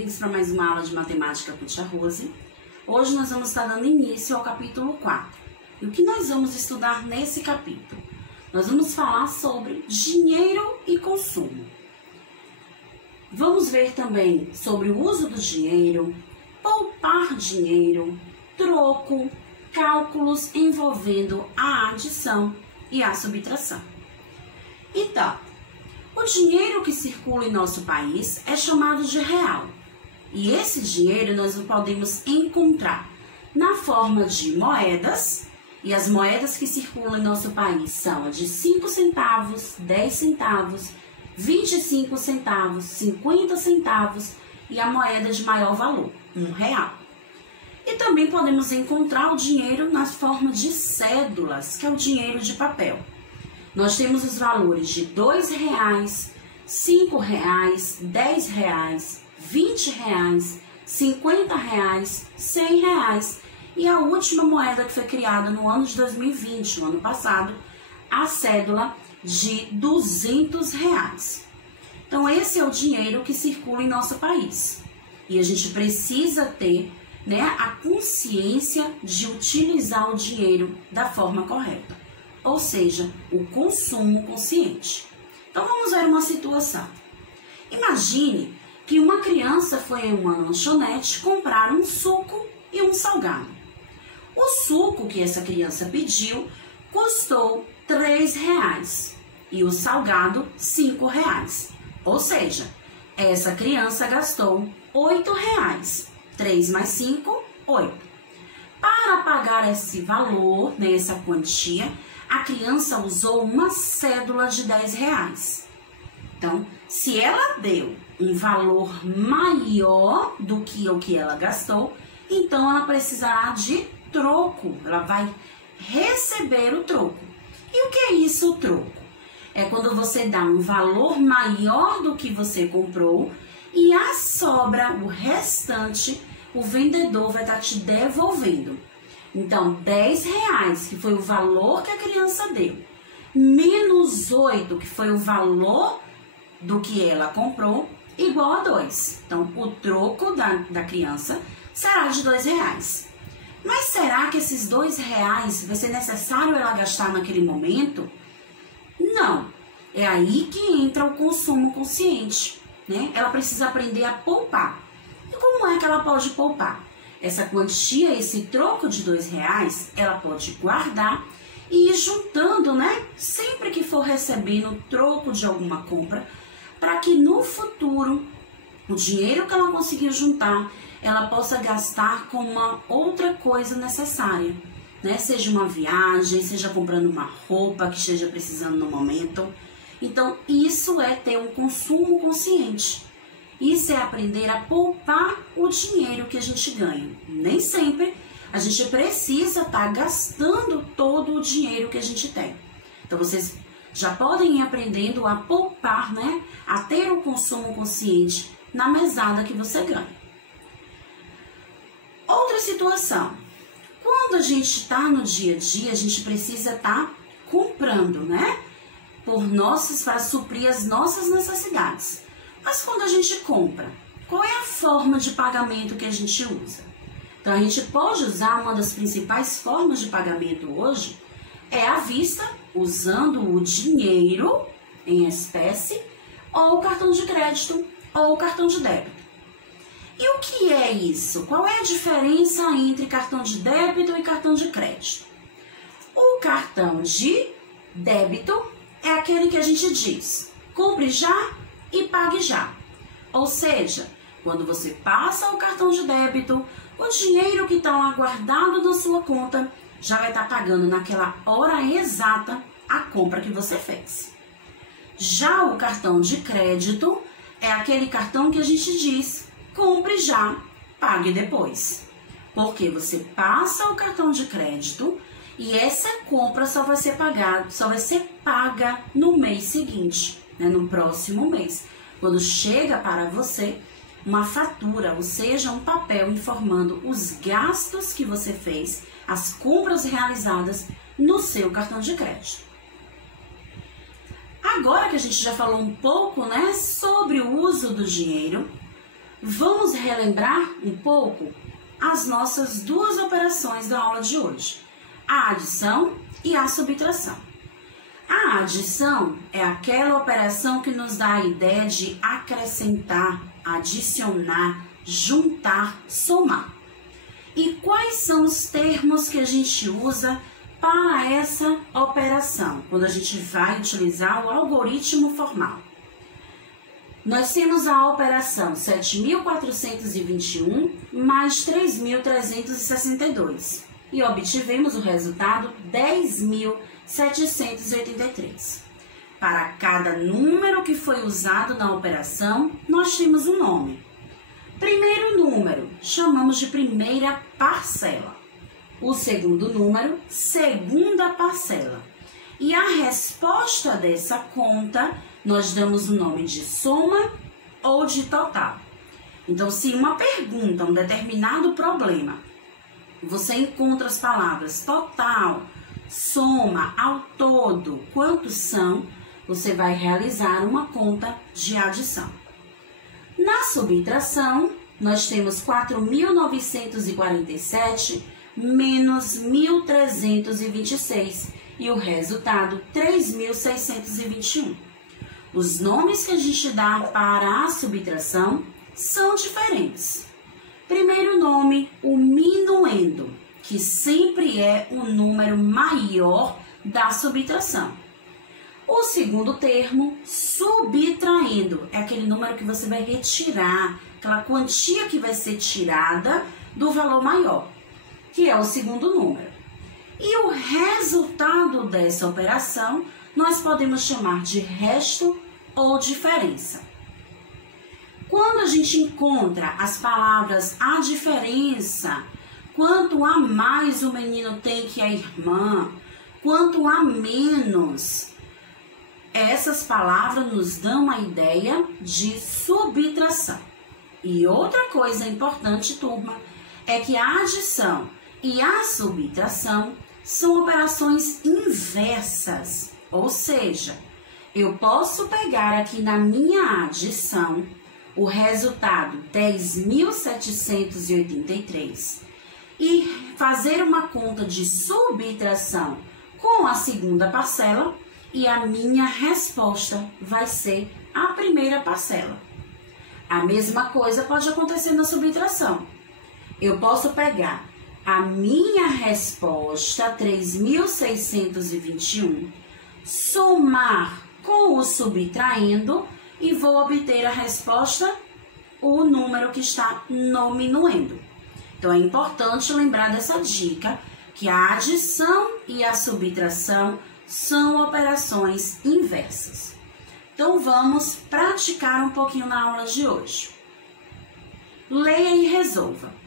bem-vindos para mais uma aula de matemática com Tia Rose. Hoje nós vamos estar dando início ao capítulo 4. E o que nós vamos estudar nesse capítulo? Nós vamos falar sobre dinheiro e consumo. Vamos ver também sobre o uso do dinheiro, poupar dinheiro, troco, cálculos envolvendo a adição e a subtração. Então, o dinheiro que circula em nosso país é chamado de real. E esse dinheiro nós podemos encontrar na forma de moedas. E as moedas que circulam em nosso país são a de 5 centavos, 10 centavos, 25 centavos, 50 centavos e a moeda de maior valor, R$1. E também podemos encontrar o dinheiro nas formas de cédulas, que é o dinheiro de papel. Nós temos os valores de R$2, R$5, R$10, R$20, R$50, R$100 e a última moeda que foi criada no ano de 2020, no ano passado, a cédula de R$200. Então esse é o dinheiro que circula em nosso país. E a gente precisa ter, a consciência de utilizar o dinheiro da forma correta. Ou seja, o consumo consciente. Então vamos ver uma situação. Imagine que uma criança foi em uma lanchonete comprar um suco e um salgado. O suco que essa criança pediu custou R$3 e o salgado R$5. Ou seja, essa criança gastou R$8. 3 mais 5, 8. Para pagar esse valor, essa quantia, a criança usou uma cédula de R$10. Então, se ela deu um valor maior do que o que ela gastou, então ela precisará de troco. Ela vai receber o troco. E o que é isso, o troco? É quando você dá um valor maior do que você comprou e a sobra, o restante, o vendedor vai estar te devolvendo. Então, R$10, que foi o valor que a criança deu, menos 8, que foi o valor do que ela comprou, igual a 2. Então, o troco da criança será de R$2. Mas será que esses R$2 vai ser necessário ela gastar naquele momento? Não. É aí que entra o consumo consciente, Ela precisa aprender a poupar. E como é que ela pode poupar? Essa quantia, esse troco de R$2, ela pode guardar e ir juntando, sempre que for recebendo o troco de alguma compra, para que no futuro, o dinheiro que ela conseguiu juntar, ela possa gastar com uma outra coisa necessária, Seja uma viagem, seja comprando uma roupa que esteja precisando no momento. Então, isso é ter um consumo consciente. Isso é aprender a poupar o dinheiro que a gente ganha. Nem sempre a gente precisa estar gastando todo o dinheiro que a gente tem. Então, vocês já podem ir aprendendo a poupar, A ter o consumo consciente na mesada que você ganha. Outra situação. Quando a gente está no dia a dia, a gente precisa estar comprando, para suprir as nossas necessidades. Mas quando a gente compra, qual é a forma de pagamento que a gente usa? Então, a gente pode usar uma das principais formas de pagamento hoje, é à vista, usando o dinheiro em espécie, ou o cartão de crédito, ou o cartão de débito. E o que é isso? Qual é a diferença entre cartão de débito e cartão de crédito? O cartão de débito é aquele que a gente diz, compre já e pague já. Ou seja, quando você passa o cartão de débito, o dinheiro que está lá guardado na sua conta já vai estar pagando naquela hora exata a compra que você fez. Já o cartão de crédito é aquele cartão que a gente diz, compre já, pague depois. Porque você passa o cartão de crédito e essa compra só vai ser paga no mês seguinte. No próximo mês, quando chega para você uma fatura, ou seja, um papel informando os gastos que você fez, as compras realizadas no seu cartão de crédito. Agora que a gente já falou um pouco, sobre o uso do dinheiro, Vamos relembrar um pouco as nossas duas operações da aula de hoje, a adição e a subtração. A adição é aquela operação que nos dá a ideia de acrescentar, adicionar, juntar, somar. E quais são os termos que a gente usa para essa operação, quando a gente vai utilizar o algoritmo formal? Nós temos a operação 7.421 mais 3.362 e obtivemos o resultado 10.783. Para cada número que foi usado na operação, nós temos um nome. Primeiro número, chamamos de primeira parcela. O segundo número, segunda parcela. E a resposta dessa conta, nós damos o nome de soma ou de total. Então, se uma pergunta, um determinado problema, você encontra as palavras total, soma, ao todo, quantos são, você vai realizar uma conta de adição. Na subtração, nós temos 4.947 menos 1.326 e o resultado 3.621. Os nomes que a gente dá para a subtração são diferentes. Primeiro nome, o minuendo, que sempre é o número maior da subtração. O segundo termo, subtraindo, é aquele número que você vai retirar, aquela quantia que vai ser tirada do valor maior, que é o segundo número. E o resultado dessa operação, nós podemos chamar de resto ou diferença. Quando a gente encontra as palavras a diferença, quanto a mais o menino tem que a irmã, quanto a menos, essas palavras nos dão a ideia de subtração. E outra coisa importante, turma, é que a adição e a subtração são operações inversas, ou seja, eu posso pegar aqui na minha adição o resultado 10.783 e fazer uma conta de subtração com a segunda parcela e a minha resposta vai ser a primeira parcela. A mesma coisa pode acontecer na subtração. Eu posso pegar a minha resposta, 3.621, somar com o subtraindo e vou obter a resposta, o número que está no minuendo. Então, é importante lembrar dessa dica, que a adição e a subtração são operações inversas. Então, vamos praticar um pouquinho na aula de hoje. Leia e resolva.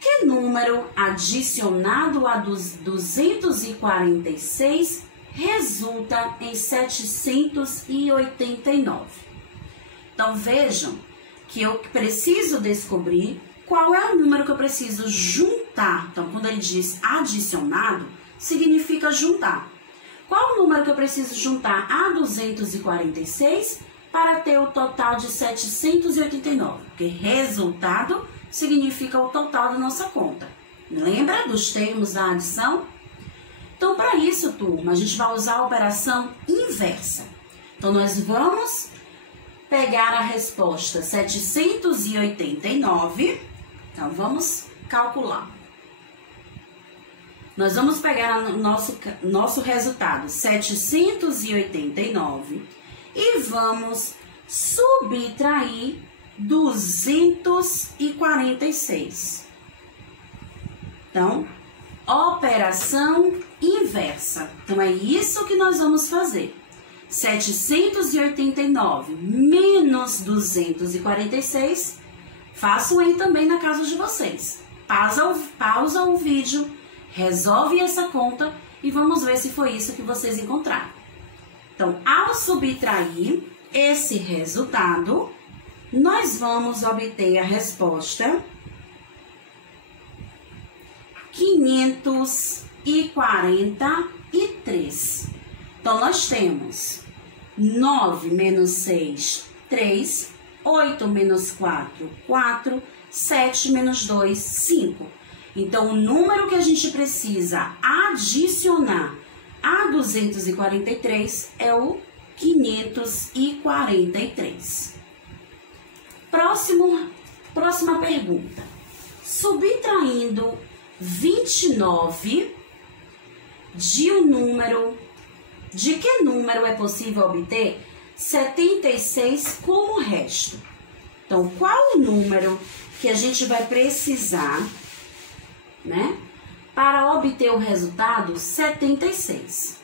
Que número adicionado a 246 resulta em 789? Então, vejam que eu preciso descobrir qual é o número que eu preciso juntar. Então, quando ele diz adicionado, significa juntar. Qual o número que eu preciso juntar a 246 para ter o total de 789? Porque resultado significa o total da nossa conta. Lembra dos termos da adição? Então, para isso, turma, a gente vai usar a operação inversa. Então, nós vamos pegar a resposta 789. Então, vamos calcular. Nós vamos pegar o nosso resultado, 789, e vamos subtrair 246. Então, operação inversa. Então, é isso que nós vamos fazer. 789 menos 246. Façam aí também na casa de vocês. Pausa o vídeo, resolve essa conta e vamos ver se foi isso que vocês encontraram. Então, ao subtrair esse resultado, nós vamos obter a resposta 543. Então, nós temos 9 menos 6, 3, 8 menos 4, 4. 7 menos 2, 5. Então, o número que a gente precisa adicionar a 243 é o 543. Próxima pergunta. Subtraindo 29 de que número é possível obter 76 como resto? Então, qual o número que a gente vai precisar, né, para obter o resultado 76?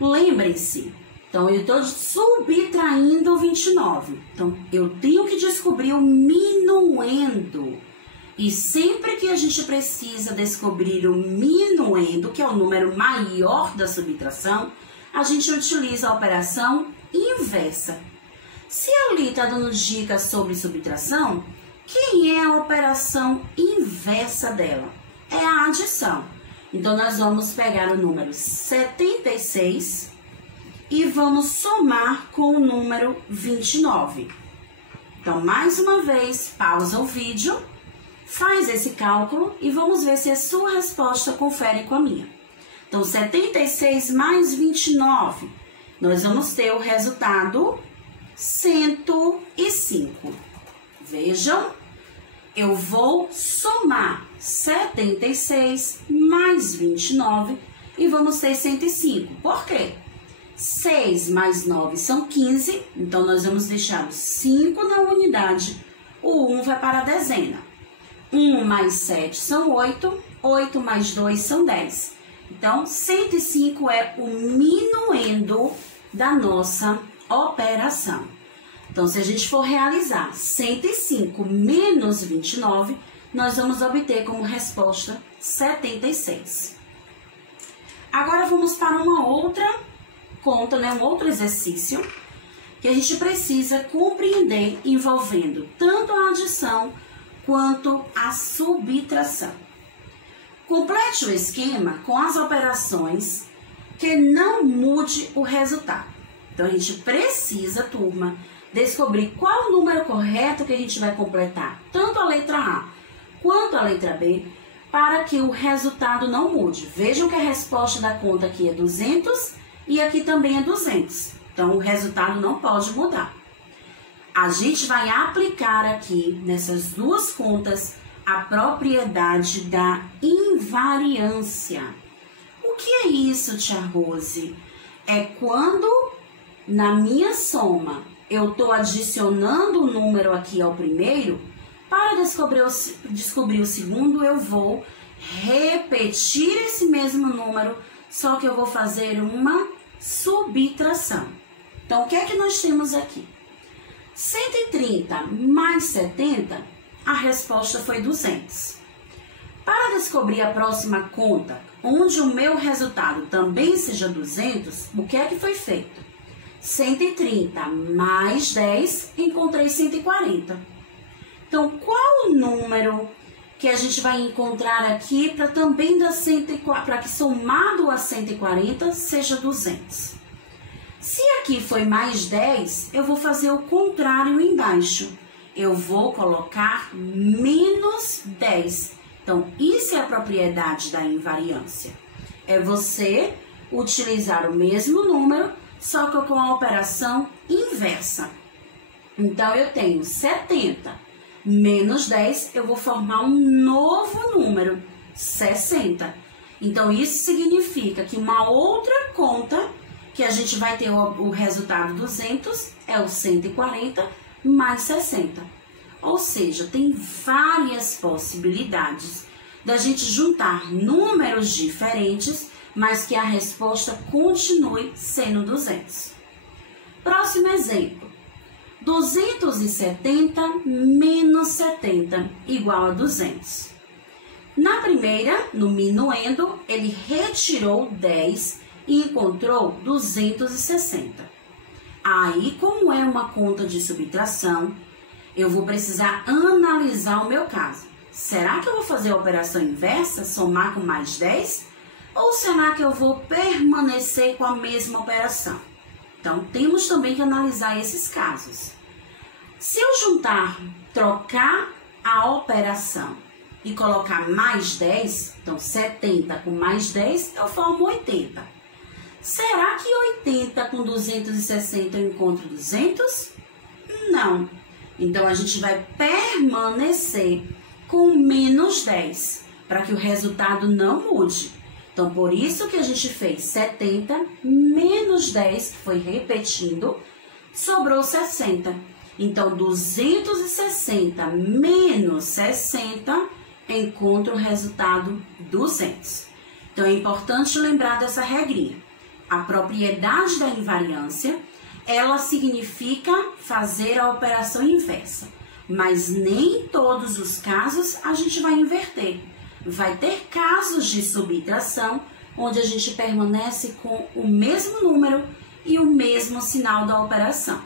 Lembrem-se, então eu estou subtraindo 29. Então, eu tenho que descobrir o minuendo. E sempre que a gente precisa descobrir o minuendo, que é o número maior da subtração, a gente utiliza a operação inversa. Se ali está dando dicas sobre subtração, quem é a operação inversa dela? É a adição. Então, nós vamos pegar o número 76 e vamos somar com o número 29. Então, mais uma vez, pausa o vídeo, faz esse cálculo e vamos ver se a sua resposta confere com a minha. Então, 76 mais 29, nós vamos ter o resultado 105. Vejam, eu vou somar 76 mais 29 e vamos ter 105. Por quê? 6 mais 9 são 15, então nós vamos deixar o 5 na unidade, o 1 vai para a dezena. 1 mais 7 são 8, 8 mais 2 são 10. Então, 105 é o minuendo da nossa operação. Então, se a gente for realizar 105 menos 29, nós vamos obter como resposta 76. Agora, vamos para uma outra conta, né? Um outro exercício que a gente precisa compreender envolvendo tanto a adição quanto a subtração. Complete o esquema com as operações que não mude o resultado. Então, a gente precisa, turma, descobrir qual o número correto que a gente vai completar, tanto a letra A quanto a letra B, para que o resultado não mude. Vejam que a resposta da conta aqui é 200 e aqui também é 200. Então, o resultado não pode mudar. A gente vai aplicar aqui, nessas duas contas, a propriedade da invariância. O que é isso, tia Rose? É quando, na minha soma, eu estou adicionando um número aqui ao primeiro, para descobrir o segundo, eu vou repetir esse mesmo número, só que eu vou fazer uma subtração. Então, o que é que nós temos aqui? 130 mais 70, a resposta foi 200. Para descobrir a próxima conta, onde o meu resultado também seja 200, o que é que foi feito? 130 mais 10, encontrei 140. Então, qual o número que a gente vai encontrar aqui para também dar 140, para que somado a 140 seja 200? Se aqui foi mais 10, eu vou fazer o contrário embaixo. Eu vou colocar menos 10. Então, isso é a propriedade da invariância. É você utilizar o mesmo número, só que com a operação inversa. Então, eu tenho 70 menos 10, eu vou formar um novo número, 60. Então, isso significa que uma outra conta que a gente vai ter o resultado 200 é o 140 mais 60. Ou seja, tem várias possibilidades da gente juntar números diferentes, mas que a resposta continue sendo 200. Próximo exemplo. 270 menos 70 igual a 200. Na primeira, no minuendo, ele retirou 10 e encontrou 260. Aí, como é uma conta de subtração, eu vou precisar analisar o meu caso. Será que eu vou fazer a operação inversa, somar com mais 10? Ou será que eu vou permanecer com a mesma operação? Então, temos também que analisar esses casos. Se eu juntar, trocar a operação e colocar mais 10, então 70 com mais 10, eu formo 80. Será que 80 com 260 eu encontro 200? Não. Então, a gente vai permanecer com menos 10, para que o resultado não mude. Então, por isso que a gente fez 70 menos 10, que foi repetindo, sobrou 60. Então, 260 menos 60, encontra o resultado 200. Então, é importante lembrar dessa regrinha. A propriedade da invariância, ela significa fazer a operação inversa. Mas nem em todos os casos a gente vai inverter. Vai ter casos de subtração, onde a gente permanece com o mesmo número e o mesmo sinal da operação.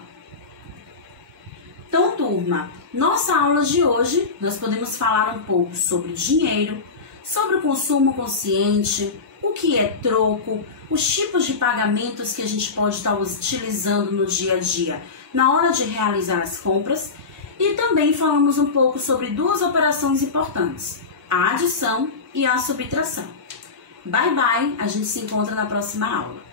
Então, turma, nossa aula de hoje, nós podemos falar um pouco sobre dinheiro, sobre o consumo consciente, o que é troco, os tipos de pagamentos que a gente pode estar utilizando no dia a dia na hora de realizar as compras, e também falamos um pouco sobre duas operações importantes, a adição e a subtração. Bye, bye, a gente se encontra na próxima aula.